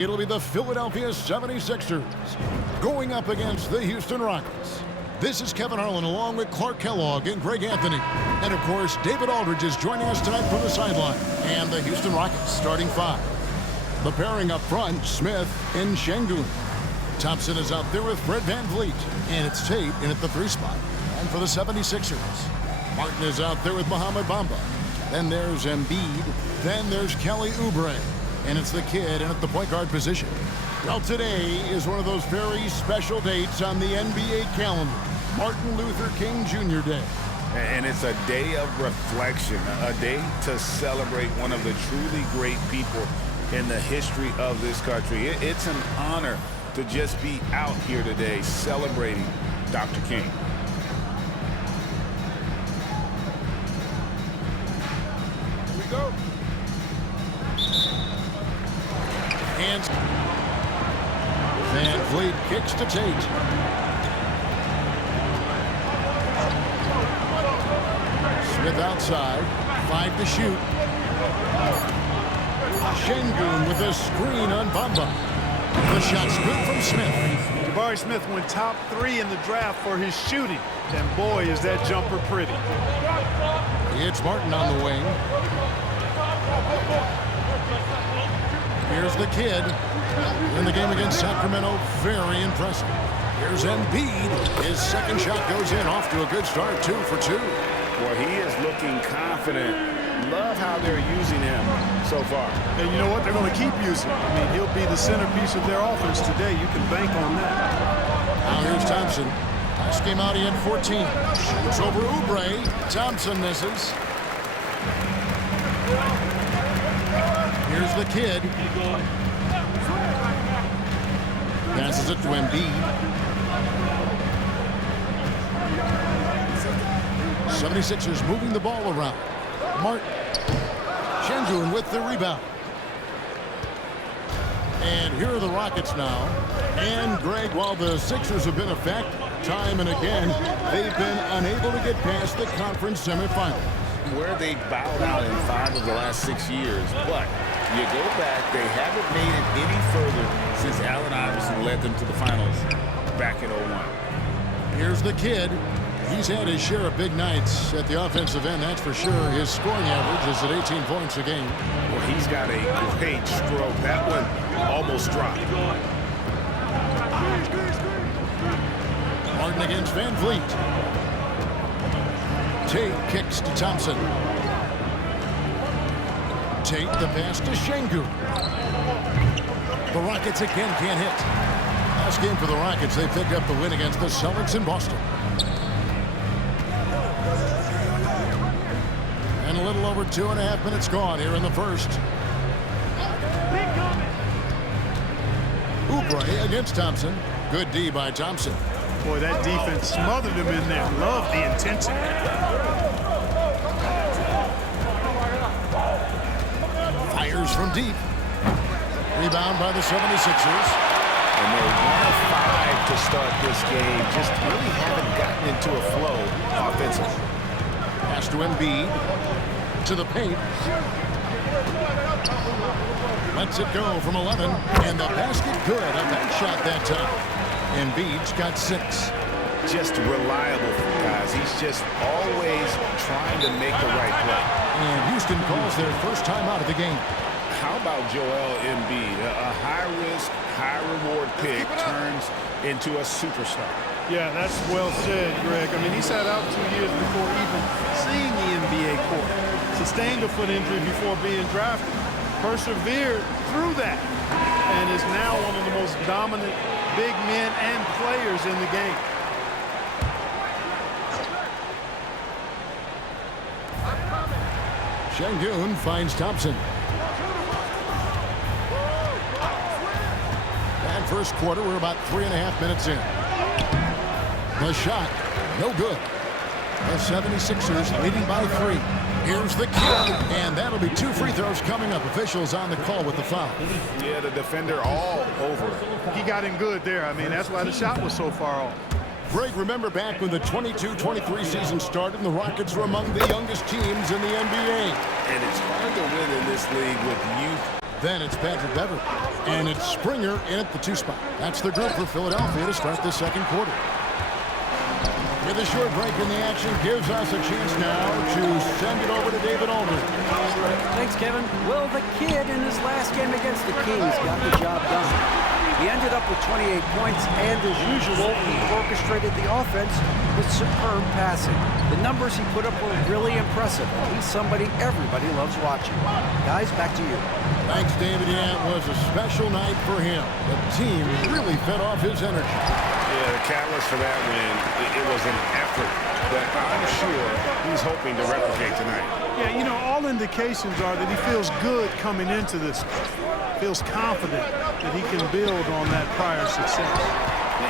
It'll be the Philadelphia 76ers going up against the Houston Rockets. This is Kevin Harlan along with Clark Kellogg and Greg Anthony. And, of course, David Aldridge is joining us tonight from the sideline. And the Houston Rockets starting five. The pairing up front, Smith and Şengün. Thompson is out there with Fred VanVleet. And it's Tate in at the 3 spot. And for the 76ers, Martin is out there with Mohamed Bamba. Then there's Embiid. Then there's Kelly Oubre. And it's the kid in at the point guard position. Well, today is one of those very special dates on the NBA calendar. Martin Luther King Jr. Day. And it's a day of reflection, a day to celebrate one of the truly great people in the history of this country. It's an honor to just be out here today celebrating Dr. King. Here we go. And VanVleet kicks to Tate. Smith outside, 5 to shoot. Şengün with a screen on Bamba. The shot's good from Smith. Jabari Smith went top 3 in the draft for his shooting. And boy, is that jumper pretty. It's Martin on the wing. Here's the kid. In the game against Sacramento, very impressive. Here's Embiid. His second shot goes in, off to a good start, 2 for 2. Well, he is looking confident. Love how they're using him so far. And you know what? They're going to keep using him. I mean, he'll be the centerpiece of their offense today. You can bank on that. Now here's Thompson. Last game out, he had 14. Shoots over Oubre. Thompson misses. Here's the kid. Passes it to Embiid. 76ers moving the ball around. Martin. Şengün with the rebound. And here are the Rockets now. And, Greg, while the Sixers have been a fact time and again, they've been unable to get past the conference semifinals. Where they bowed out in 5 of the last 6 years. But you go back, they haven't made it any further since Allen Iverson led them to the finals back in 01. Here's the kid. He's had his share of big nights at the offensive end, that's for sure. His scoring average is at 18 points a game. Well, he's got a great stroke. That one almost dropped. Martin against VanVleet. Tate kicks to Thompson. Tate the pass to Şengün. The Rockets again can't hit. Last game for the Rockets, they picked up the win against the Celtics in Boston. And a little over 2.5 minutes gone here in the first. Oubre against Thompson. Good D by Thompson. Boy, that defense smothered him in there. Love the intensity. Fires from deep. Rebound by the 76ers. And they're 1 of 5 to start this game. Just really haven't gotten into a flow offensively. Pass to Embiid. To the paint. Lets it go from 11. And the basket good. A bank shot that time. Embiid's got 6. Just reliable, guys. He's just always trying to make the right play. And Houston calls their first time out of the game. How about Joel Embiid? A high-risk, high-reward pick turns into a superstar. Yeah, that's well said, Greg. I mean, he sat out 2 years before even seeing the NBA court. Sustained a foot injury before being drafted. Persevered through that. And is now one of the most dominant big men and players in the game. Şengün finds Thompson. And first quarter, we're about 3.5 minutes in. The shot, no good. The 76ers leading by 3. Here's the kick, and that'll be 2 free throws coming up. Officials on the call with the foul. Yeah, the defender all over it. He got him good there. I mean, that's why the shot was so far off. Greg, remember back when the 22-23 season started and the Rockets were among the youngest teams in the NBA. And it's hard to win in this league with youth. Then it's Patrick Beverley. And it's Springer in at the 2 spot. That's the group for Philadelphia to start the second quarter. With a short break in the action gives us a chance now to send it over to David Aldridge. Thanks, Kevin. Well, the kid in his last game against the Kings got the job done. He ended up with 28 points, and as usual, he orchestrated the offense with superb passing. The numbers he put up were really impressive, and he's somebody everybody loves watching. Guys, back to you. Thanks, David. Yeah, it was a special night for him. The team really fed off his energy. Yeah, the catalyst for that win, it was an effort that I'm sure he's hoping to replicate tonight. Yeah, you know, all indications are that he feels good coming into this. Feels confident that he can build on that prior success.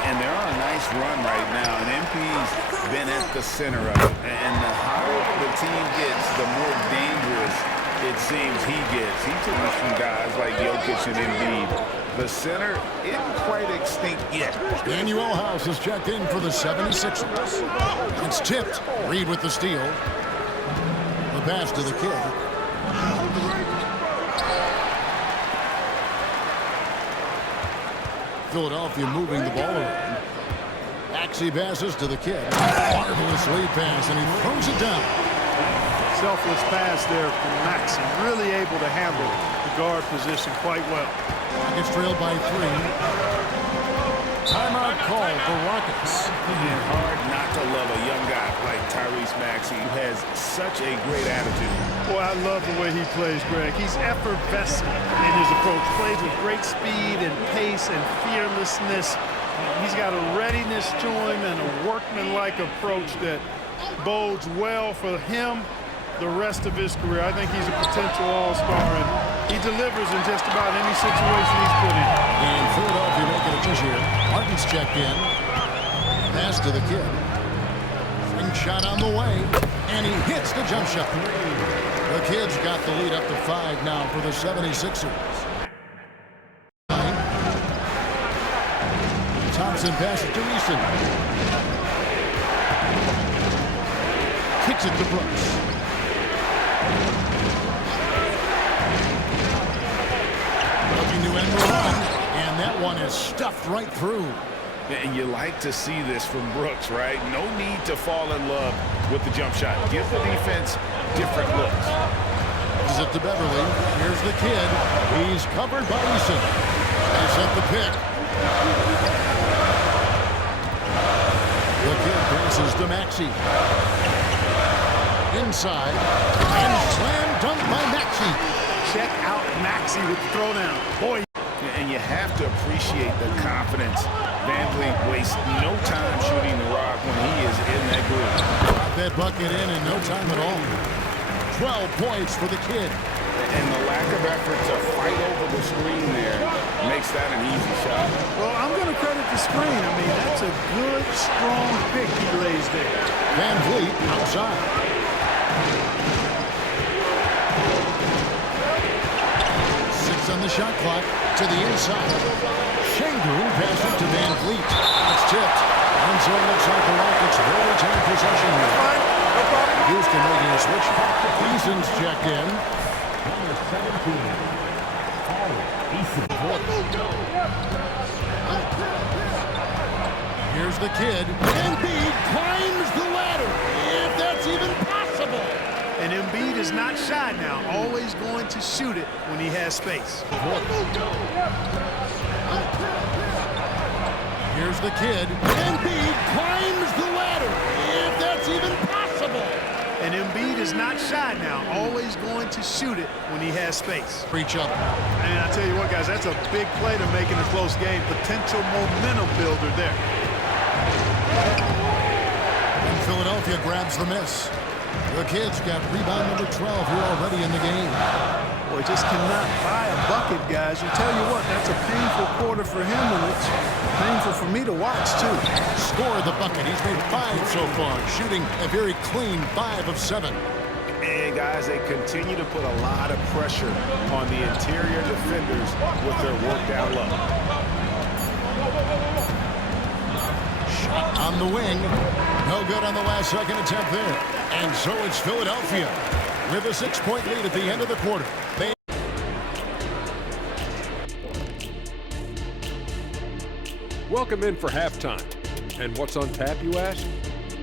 And they're on a nice run right now, and MP's been at the center of it. And the higher the team gets, the more dangerous it seems he gets. He took it from guys like Jokic and Embiid. The center isn't quite extinct yet. Daniel House is checked in for the 76ers. It's tipped. Reed with the steal. The pass to the kid. Philadelphia moving the ball around. Maxey passes to the kid. Marvelous lead pass, and he throws it down. Selfless pass there from Maxey. Really able to handle the guard position quite well. Rockets trailed by 3. Timeout call for Rockets. And hard not to love a young guy like Tyrese Maxey, who has such a great attitude. Boy, I love the way he plays, Greg. He's effervescent in his approach. Plays with great speed and pace and fearlessness. He's got a readiness to him and a workmanlike approach that bodes well for him the rest of his career. I think he's a potential all-star, and he delivers in just about any situation he's put in. And Philadelphia making a push here. Martin's checked in. Pass to the kid. Swing shot on the way, and he hits the jump shot. The kid's got the lead up to 5 now for the 76ers. Thompson passes to Eason. Kicks it to Brooks. Looking to end the run, and that one is stuffed right through. And you like to see this from Brooks, right? No need to fall in love with the jump shot. Give the defense different looks. Gives it to Beverly. Here's the kid. He's covered by Eason. They set the pick. The kid passes to Maxey. Inside. And slam dunk by Maxey. Check out Maxey with the throwdown. Boy. And you have to appreciate the confidence. VanVleet wastes no time shooting the rock when he is in that group. Got that bucket in no time at all. 12 points for the kid. And the lack of effort to fight over the screen there makes that an easy shot. Well, I'm going to credit the screen. I mean, that's a good, strong pick he lays there. VanVleet outside. On the shot clock to the inside. Şengün passes to VanVleet. It's tipped. And so it looks like the Rockets will retain possession here. Houston making a switch. Eason's checked in. Here's the kid. Embiid climbs the ladder. If that's even possible. And Embiid is not shy now, always going to shoot it when he has space. Here's the kid. Embiid climbs the ladder, if that's even possible. And Embiid is not shy now, always going to shoot it when he has space. Reach up. And I tell you what, guys, that's a big play to make in a close game. Potential momentum builder there. And Philadelphia grabs the miss. The kid's got rebound number 12 here already in the game. Boy, just cannot buy a bucket, guys. And tell you what, that's a painful quarter for him, and it's painful for me to watch, too. Scored the bucket. He's made 5 so far, shooting a very clean 5 of 7. And, guys, they continue to put a lot of pressure on the interior defenders with their work down low. Shot on the wing. No good on the last second attempt there. And so it's Philadelphia with a 6-point lead at the end of the quarter. Welcome in for halftime. And what's on tap, you ask?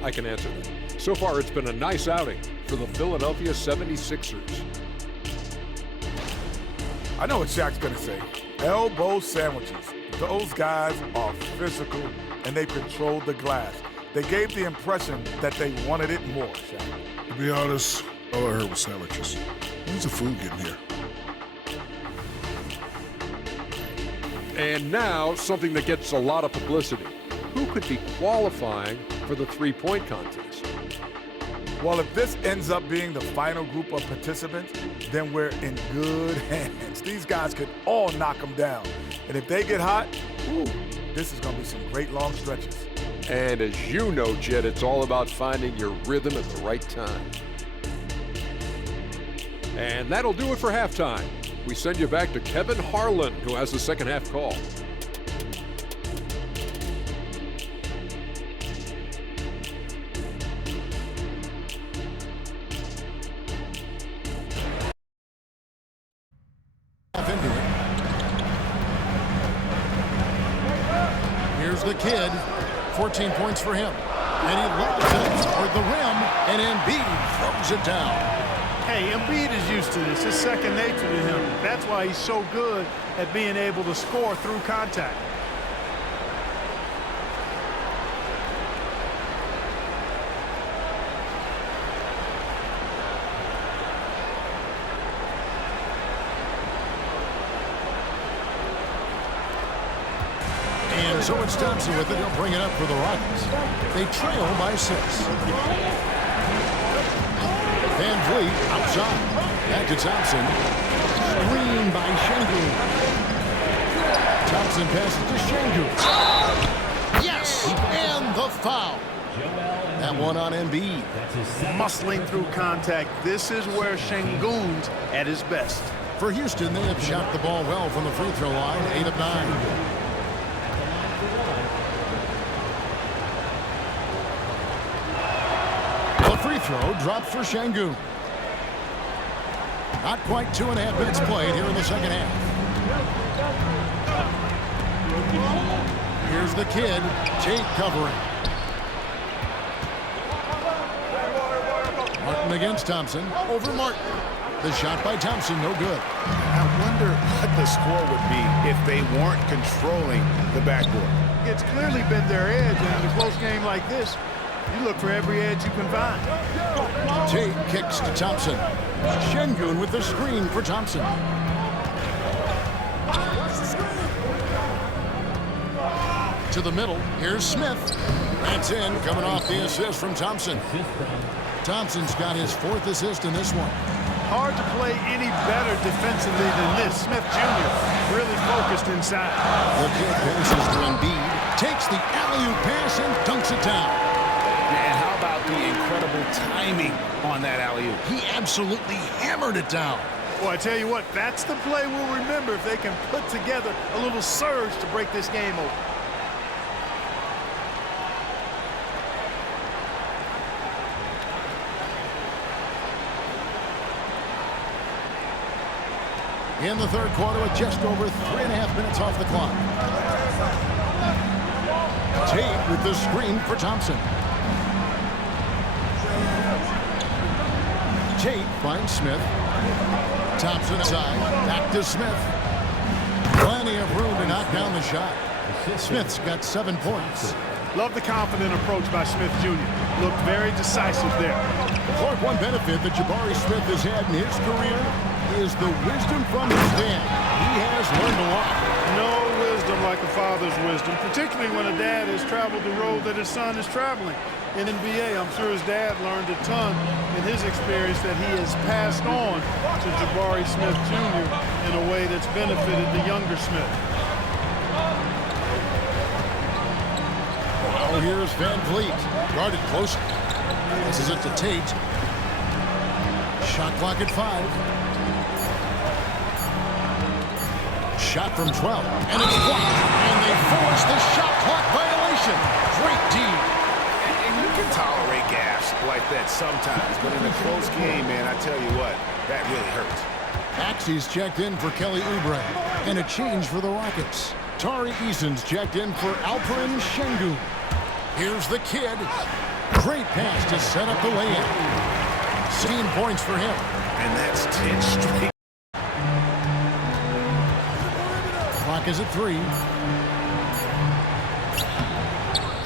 I can answer that. So far, it's been a nice outing for the Philadelphia 76ers. I know what Shaq's going to say. Elbow sandwiches. Those guys are physical, and they controlled the glass. They gave the impression that they wanted it more, Shaq. To be honest, all I heard was sandwiches. When's the food getting here? And now, something that gets a lot of publicity. Who could be qualifying for the three-point contest? Well, if this ends up being the final group of participants, then we're in good hands. These guys could all knock them down. And if they get hot, ooh, this is going to be some great long stretches. And as you know, Jed, it's all about finding your rhythm at the right time. And that'll do it for halftime. We send you back to Kevin Harlan, who has the second half call. Into it. Here's the kid. 14 points for him. And he lobs it toward the rim, and Embiid throws it down. Hey, Embiid is used to this. It's second nature to him. That's why he's so good at being able to score through contact. And so it's Thompson with it. He'll bring it up for the Rockets. They trail by 6. Van Vliet outside. Back to Thompson. Screen by Şengün. Thompson passes to Şengün. Yes! And the foul. That one on Embiid. Muscling through contact. This is where Şengün's at his best. For Houston, they have shot the ball well from the free throw line. 8 of 9. Free throw dropped for Şengün. Not quite 2.5 minutes played here in the second half. Here's the kid, Tate covering. Martin against Thompson, over Martin. The shot by Thompson, no good. I wonder what the score would be if they weren't controlling the backboard. It's clearly been their edge, and in a close game like this, you look for every edge you can find. Tate kicks to Thompson. Şengün with the screen for Thompson. To the middle. Here's Smith. That's in, coming off the assist from Thompson. Thompson's got his 4th assist in this one. Hard to play any better defensively than this. Smith Jr. really focused inside. The kid passes to Embiid. Takes the alley-oop pass and dunks it down. And how about the incredible timing on that alley-oop? He absolutely hammered it down. Well, I tell you what, that's the play we'll remember if they can put together a little surge to break this game open. In the third quarter with just over 3.5 minutes off the clock. Tate with the screen for Thompson. Tate finds Smith. Thompson side. Back to Smith. Plenty of room to knock down the shot. Smith's got 7 points. Love the confident approach by Smith Jr. Looked very decisive there. Clark, one benefit that Jabari Smith has had in his career is the wisdom from his dad. He has learned a lot. No wisdom like a father's wisdom, particularly when a dad has traveled the road that his son is traveling. In NBA, I'm sure his dad learned a ton in his experience that he has passed on to Jabari Smith Jr. in a way that's benefited the younger Smith. Now here's Van Vliet, guarded closely. Passes it to Tate. Shot clock at 5. Shot from 12, and it's blocked, and they force the shot clock violation. Great D. And you can tolerate gas like that sometimes, but in a close game, man, I tell you what, that really hurts. Maxey's checked in for Kelly Oubre, and a change for the Rockets. Tari Eason's checked in for Alperen Şengün. Here's the kid. Great pass to set up the lay-in. 16 points for him. And that's 10 straight. Clock is at 3.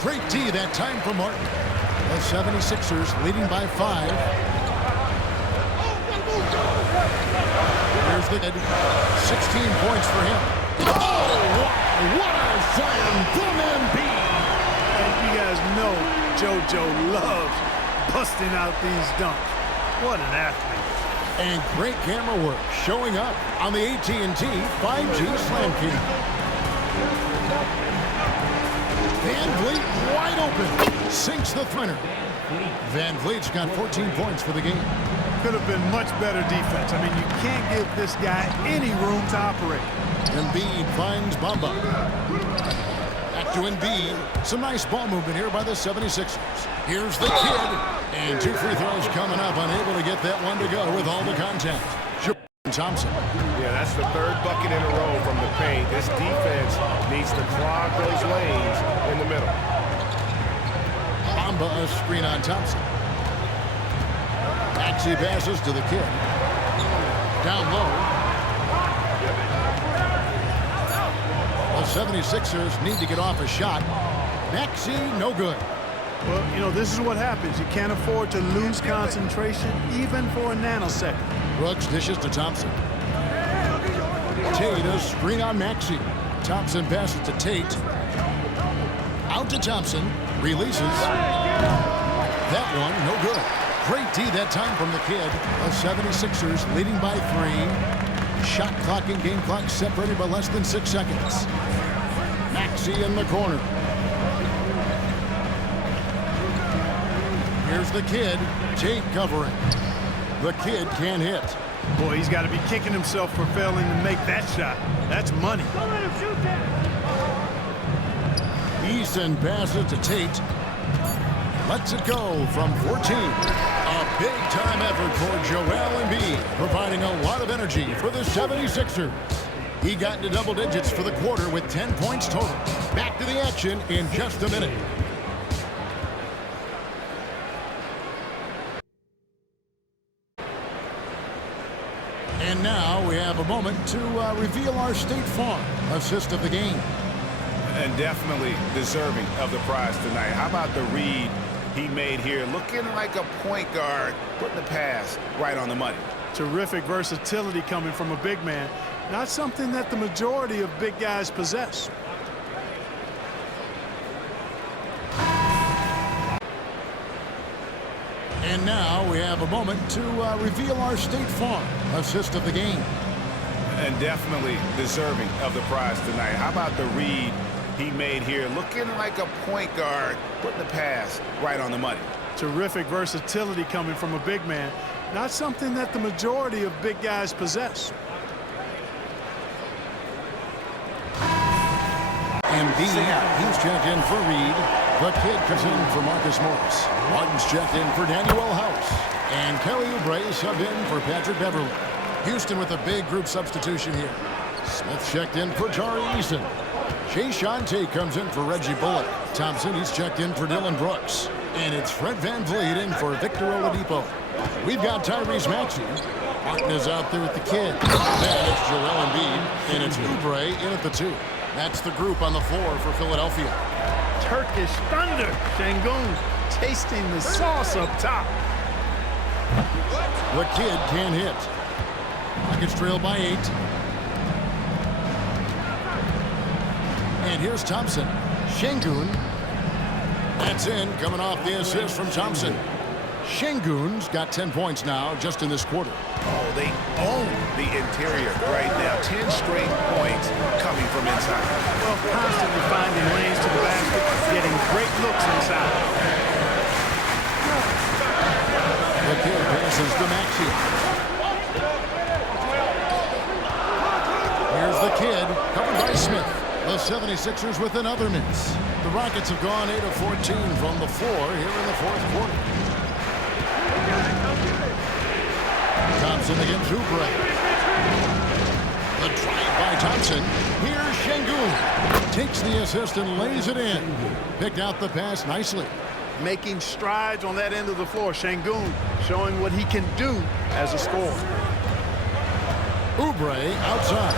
Great D that time for Martin. The 76ers leading by 5. Here's the kid. 16 points for him. Oh, what a slam from Embiid. And you guys know JoJo loves busting out these dunks. What an athlete. And great camera work showing up on the AT&T 5G Slam Cam. Van Vliet wide open. Sinks the thriller. Van Vliet's got 14 points for the game. Could have been much better defense. I mean, you can't give this guy any room to operate. Embiid finds Bamba. Back to Embiid. Some nice ball movement here by the 76ers. Here's the kid. And 2 free throws coming up. Unable to get that one to go with all the contact. Thompson. Yeah, that's the 3rd bucket in a row from the paint. This defense needs to clog those lanes in the middle. Bamba a screen on Thompson. Maxey passes to the kid. Down low. The 76ers need to get off a shot. Maxey, no good. Well, you know, this is what happens. You can't afford to lose concentration even for a nanosecond. Brooks dishes to Thompson. Tate a screen on Maxey. Thompson passes to Tate. Out to Thompson. Releases. That one, no good. Great D that time from the kid. The 76ers leading by 3. Shot clock and game clock separated by less than 6 seconds. Maxey in the corner. Here's the kid. Tate covering. The kid can't hit. Boy, he's got to be kicking himself for failing to make that shot. That's money. Don't let him shoot that. Eason passes to Tate. Lets it go from 14. A big-time effort for Joel Embiid, providing a lot of energy for the 76ers. He got into double digits for the quarter with 10 points total. Back to the action in just a minute. And now we have a moment to reveal our State Farm assist of the game. And definitely deserving of the prize tonight. How about the read he made here? Looking like a point guard, putting the pass right on the money. Terrific versatility coming from a big man. Not something that the majority of big guys possess. And now we have a moment to reveal our State Farm assist of the game. And definitely deserving of the prize tonight. How about the read he made here? Looking like a point guard, putting the pass right on the money. Terrific versatility coming from a big man. Not something that the majority of big guys possess. Embiid, he's checked in for Reed. The kid comes in for Marcus Morris. Martin's checked in for Daniel House. And Kelly Oubre is subbed in for Patrick Beverly. Houston with a big group substitution here. Smith checked in for Tari Eason. Jae'Sean Tate comes in for Reggie Bullock. Thompson, he's checked in for Dylan Brooks. And it's Fred VanVleet in for Victor Oladipo. We've got Tyrese Maxey. Martin is out there with the kid. Then it's Joel Embiid. And it's Oubre in at the 2. That's the group on the floor for Philadelphia. Turkish thunder. Şengün tasting the sauce up top. The kid can't hit. Rockets trail by 8. And here's Thompson. Şengün. That's in, coming off the assist from Thompson. Şengün's got 10 points now just in this quarter. Oh, they own the interior right now. 10 straight points coming from inside. Well, constantly finding lanes to the basket, getting great looks inside. The kid passes to Maxey. Here's the kid, covered by Smith. The 76ers with another miss. The Rockets have gone 8 of 14 from the floor here in the fourth quarter. Thompson against Oubre. The drive by Thompson. Here's Şengün takes the assist and lays it in. Picked out the pass nicely. Making strides on that end of the floor. Şengün showing what he can do as a scorer. Oubre outside.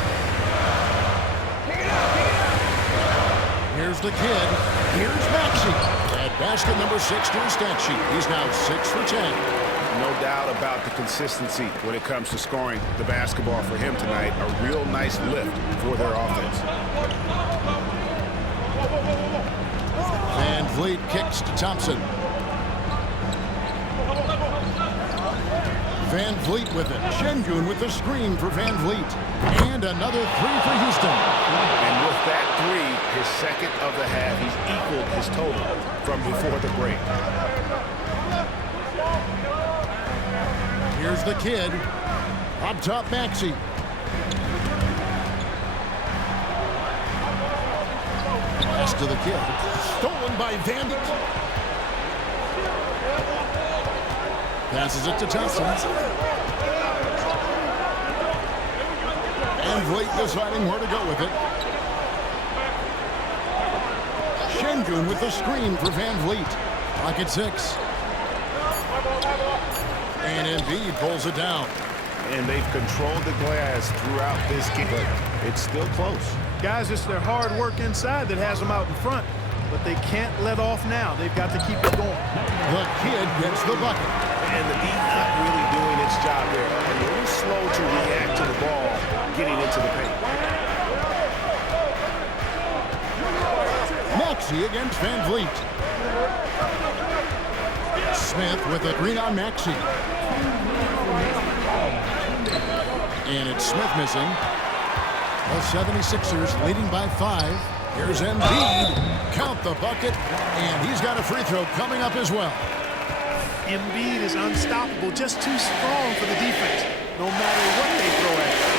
Here's the kid. Here's Maxey. At basket number 6 to his stat sheet. He's now 6 for 10. No doubt about the consistency when it comes to scoring the basketball for him tonight. A real nice lift for their offense. Van Vliet kicks to Thompson. Van Vliet with it. Şengün with the screen for Van Vliet. And another 3 for Houston. And with that 3, his second of the half, he's equaled his total from before the break. Here's the kid. Up top, Maxey. Pass to the kid. Stolen by Van Vliet. Passes it to Thompson. And Vliet deciding where to go with it. Şengün with the screen for Van Vliet. Clock at 6. And Embiid pulls it down. And they've controlled the glass throughout this game, but it's still close. Guys, it's their hard work inside that has them out in front, but they can't let off now. They've got to keep it going. The kid gets the bucket. And the deep not really doing its job there. A little slow to react to the ball getting into the paint. Maxey against Van Vliet. Smith with a green on Maxey. And it's Smith missing. The 76ers leading by 5. Here's Embiid. Count the bucket. And he's got a free throw coming up as well. Embiid is unstoppable, just too strong for the defense, no matter what they throw at him.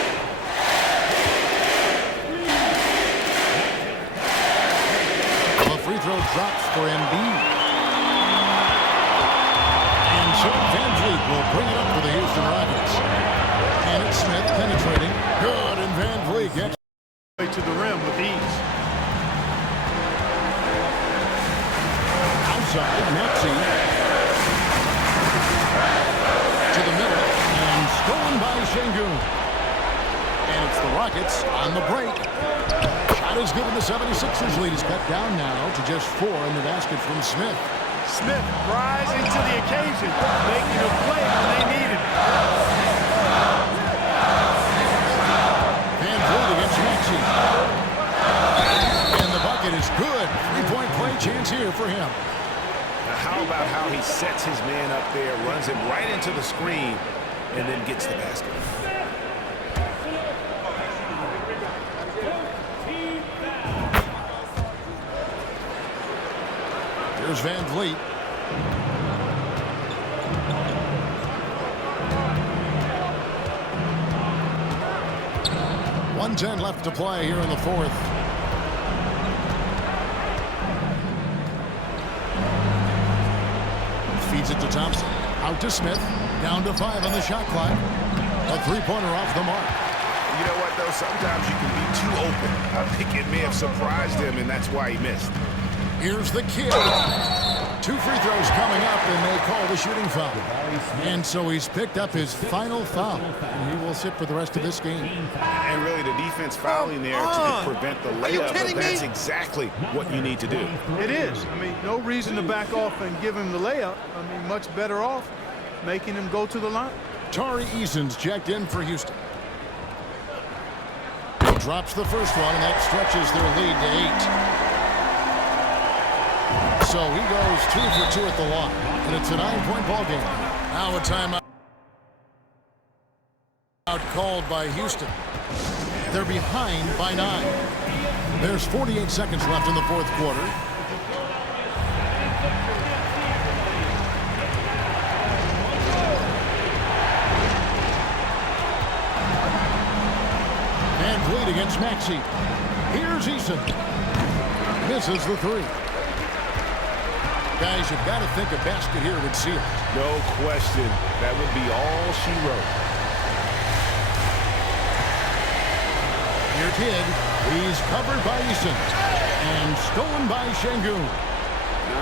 The free throw drops for Embiid. And so Van Vliet will bring it up for the Houston Rockets. And it's Smith penetrating. Good, and Van Vliet gets To the rim with ease. outside. Maxey to the middle and stolen by Şengün. And it's the Rockets on the break. Shot is good, and the 76ers lead is cut down now to just 4 in the basket from Smith. Smith rising to the occasion, making a play when they needed it. Van Vliet against Maxey. And the bucket is good. 3-point play chance here for him. Now, how about how he sets his man up there, runs him right into the screen, and then gets the basket. Here's Van Vliet. .110 left to play here in the 4th. Feeds it to Thompson. Out to Smith. Down to 5 on the shot clock. A 3-pointer off the mark. You know what, though? Sometimes you can be too open. I think it may have surprised him, and that's why he missed. Here's the kid. 2 free throws coming up, and they call the shooting foul. And so he's picked up his final foul, and he will sit for the rest of this game. And really, the defense fouling there to prevent the layup, but that's exactly what you need to do. It is. I mean, no reason to back off and give him the layup. I mean, much better off making him go to the line. Tari Eason's checked in for Houston. He drops the first one, and that stretches their lead to 8. So he goes 2 for 2 at the line, and it's a 9-point ball game. Now a timeout called by Houston. They're behind by 9. There's 48 seconds left in the 4th quarter. Van Vliet against Maxey. Here's Eason. Misses the 3. Guys, you've got to think a basket here would seal it. No question. That would be all she wrote. Your kid, he's covered by Eason and stolen by Şengün.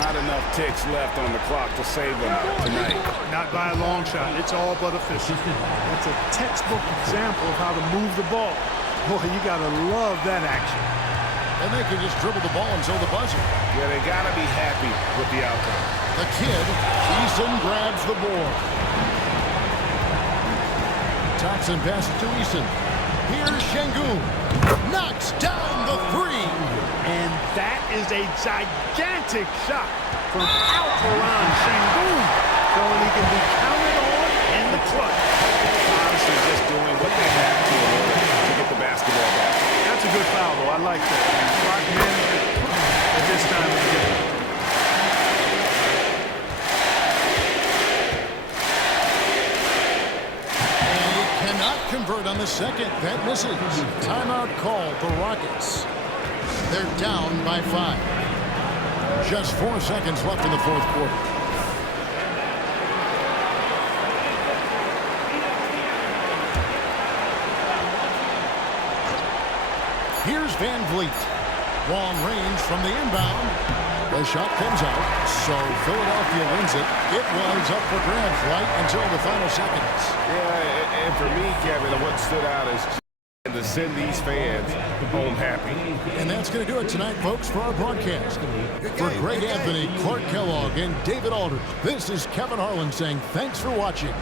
Not enough ticks left on the clock to save them tonight. Not by a long shot. It's all but official. That's a textbook example of how to move the ball. Boy, you got to love that action. And they can just dribble the ball until the buzzer. Yeah, they got to be happy with the outcome. The kid, Eason grabs the board. Thompson passes to Eason. Here's Şengün. Knocks down the three. And that is a gigantic shot from out around Şengün, showing he can be counted on in the clutch. Honestly, just doing what they have to in order to get the basketball back. That's a good foul, though. I like that. Clock management at this time of the game. And he cannot convert on the second. That misses. Timeout called the Rockets. They're down by 5. Just 4 seconds left in the fourth quarter. Here's Van Vliet. Long range from the inbound. The shot comes out, so Philadelphia wins it. It was up for grabs right until the final seconds. Yeah, and for me, Kevin, what stood out is to send these fans home happy. And that's going to do it tonight, folks, for our broadcast. For Greg Anthony, Clark Kellogg, and David Aldridge, this is Kevin Harlan saying thanks for watching.